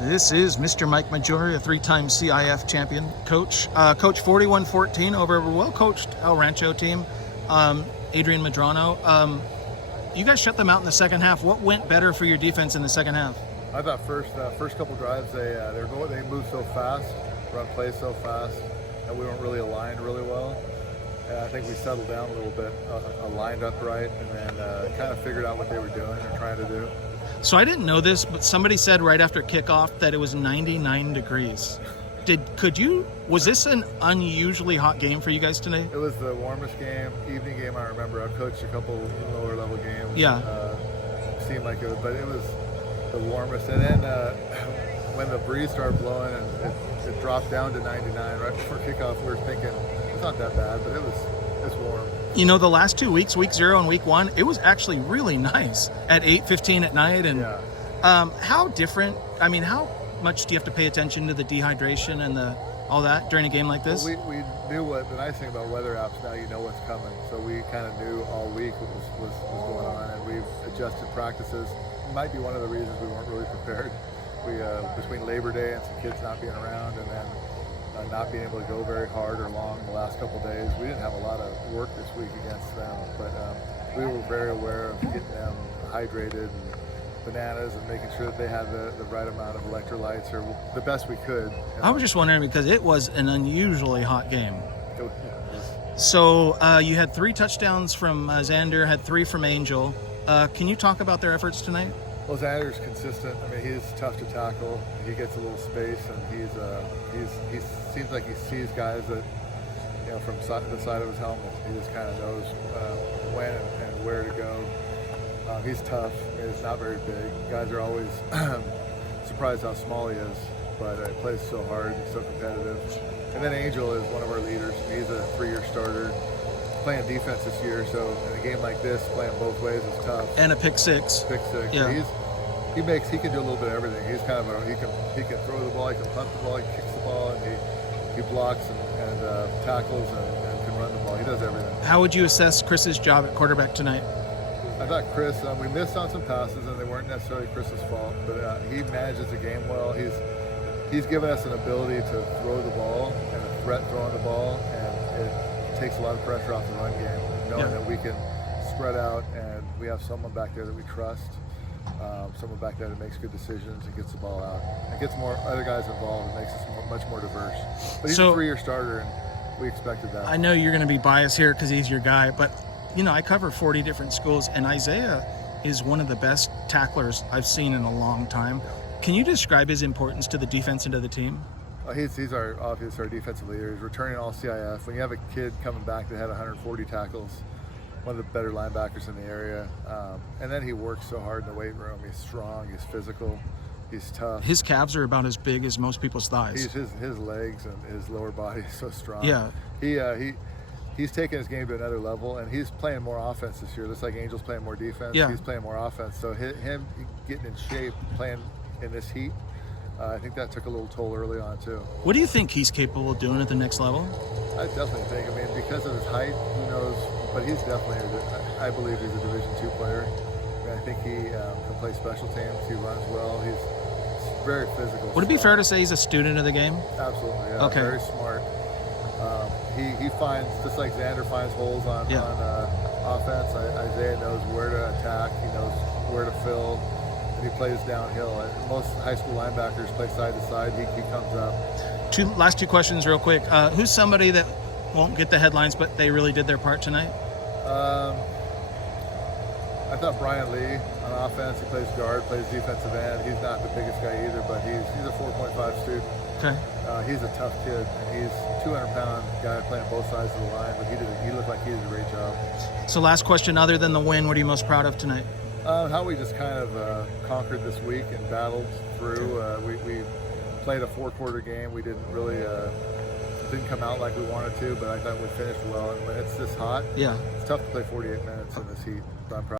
This is Mr. Mike Maggiore, a three-time CIF champion coach. Coach 41-14 over a well-coached El Rancho team, Adrian Medrano. You guys shut them out in the second half. What went better for your defense in the second half? I thought first couple drives they moved so fast, run plays so fast, and we weren't really aligned really well. And I think we settled down a little bit, aligned upright, and then kind of figured out what they were doing or trying to do. So I didn't know this, but somebody said right after kickoff that it was 99 degrees. Was this an unusually hot game for you guys today? It was the warmest evening game I remember. I've coached a couple lower level games. Yeah. Seemed like it was, but it was the warmest. And then when the breeze started blowing and it dropped down to 99 right before kickoff, we were thinking it's not that bad, but it's warm. You know, the last 2 weeks, week 0 and week 1, it was actually really nice at 8:15 at night. And yeah. How different? I mean, how much do you have to pay attention to the dehydration and all that during a game like this? Well, we knew what the nice thing about weather apps. Now you know what's coming, so we kind of knew all week what was going on, and we've adjusted practices. It might be one of the reasons we weren't really prepared. We between Labor Day and some kids not being around, and then not being able to go very hard or long the last couple of days, we didn't have a lot of work this week against them, but we were very aware of getting them hydrated and bananas and making sure that they had the right amount of electrolytes or the best we could. I was just wondering because it was an unusually hot game. So you had 3 touchdowns from Xander, had 3 from Angel. Can you talk about their efforts tonight? Well, Xander's consistent. I mean, he's tough to tackle. He gets a little space, and he seems like he sees guys that, you know, from the side of his helmet. He just kind of knows when and where to go. He's tough. I mean, he's not very big. Guys are always surprised how small he is, but he plays so hard and so competitive. And then Angel is one of our leaders. He's a 3-year starter, playing defense this year. So in a game like this, playing both ways is tough. And a pick six. Yeah. He can do a little bit of everything. He's kind of he can throw the ball, he can punt the ball, he kicks the ball, and he blocks and tackles and can run the ball. He does everything. How would you assess Chris's job at quarterback tonight? I thought Chris, we missed on some passes, and they weren't necessarily Chris's fault, but he manages the game well. He's given us an ability to throw the ball and a threat throwing the ball, and it takes a lot of pressure off the run game, knowing that we can spread out and we have someone back there that we trust, someone back there that makes good decisions and gets the ball out. And gets more other guys involved and makes us much more diverse. But he's a 3-year starter, and we expected that. I know you're going to be biased here because he's your guy, but you know, I cover 40 different schools, and Isaiah is one of the best tacklers I've seen in a long time. Can you describe his importance to the defense and to the team? He's our defensive leader. He's returning all CIF. When you have a kid coming back that had 140 tackles, one of the better linebackers in the area, and then he works so hard in the weight room. He's strong, he's physical, he's tough. His calves are about as big as most people's thighs. His legs and his lower body is so strong. Yeah. He's taking his game to another level, and he's playing more offense this year. Just like Angel's playing more defense, he's playing more offense. So him getting in shape, playing in this heat, I think that took a little toll early on too. What do you think he's capable of doing at the next level? I definitely think. I mean, because of his height, who knows? But he's definitely. I believe he's a Division II player. I mean, I think he can play special teams. He runs well. He's very physical. Would it be fair to say he's a student of the game? Absolutely. Yeah. Okay. Very smart. He finds, just like Xander finds holes on offense, Isaiah knows where to attack, he knows where to fill, and he plays downhill. Most high school linebackers play side to side, he comes up. Last two questions real quick. Who's somebody that won't get the headlines, but they really did their part tonight? I thought Brian Lee on offense, he plays guard, plays defensive end. He's not the biggest guy either, but he's a 4.5 student. Okay. He's a tough kid, and he's a 200-pound guy playing both sides of the line, but he looked like he did a great job. So last question, other than the win, what are you most proud of tonight? How we just kind of conquered this week and battled through. We played a 4-quarter game. We didn't really didn't come out like we wanted to, but I thought we finished well. And when it's this hot, it's tough to play 48 minutes in this heat. But I'm proud.